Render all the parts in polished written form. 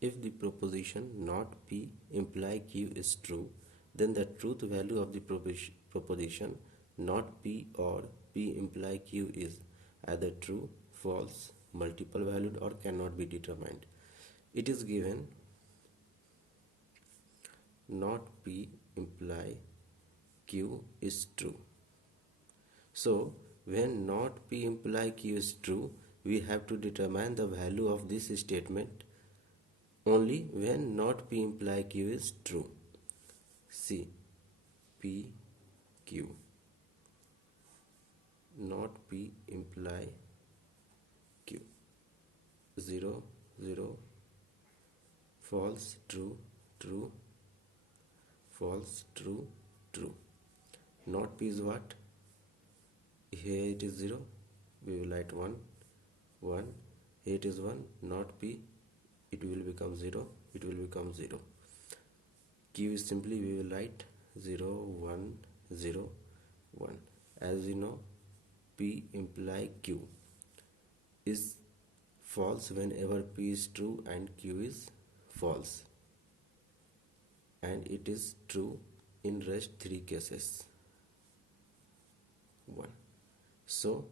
If the proposition not P imply Q is true, then the truth value of the proposition not P or P imply Q is either true, false, multiple valued, or cannot be determined. It is given not P imply Q is true. So when not P imply Q is true, we have to determine the value of this statement only when not P imply Q is true. See, P, Q, not P imply Q, 0, 0, false, true, true, false, true, true. Not P is what? Here it is 0, we will write 1, 1, here it is 1, not P, it will become 0, it will become 0. Q is simply we will write 0, 1, 0, 1. As we know, P imply Q is false whenever P is true and Q is false, and it is true in rest 3 cases. 1. So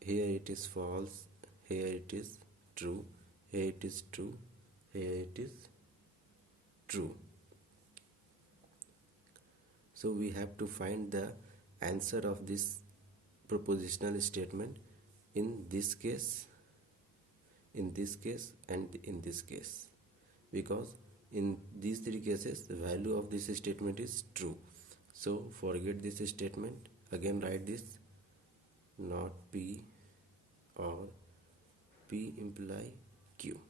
here it is false, here it is true, here it is true, here it is true. So we have to find the answer of this propositional statement in this case, in this case, and in this case, because in these 3 cases the value of this statement is true. So forget this statement, again write this not P or P imply Q.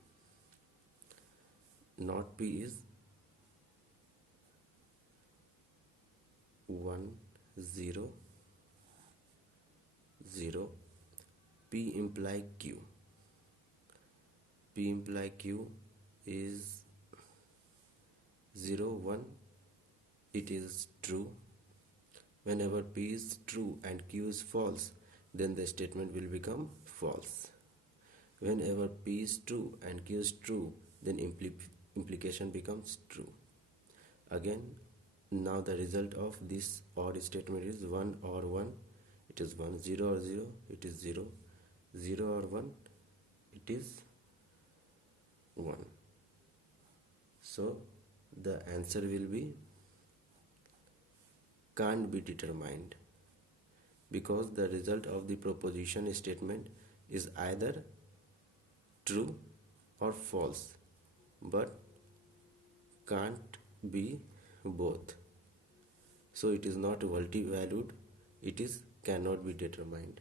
Not P is 1, 0, 0. P imply Q. P imply Q is 0, 1. It is true. Whenever P is true and Q is false, then the statement will become false. Whenever P is true and Q is true, then implication becomes true. Again, now the result of this OR statement is 1 or 1. It is 1, 0 or 0. It is 0. 0 or 1. It is 1. So the answer will be can't be determined, because the result of the proposition statement is either true or false, but can't be both. So it is not multi-valued, it is cannot be determined.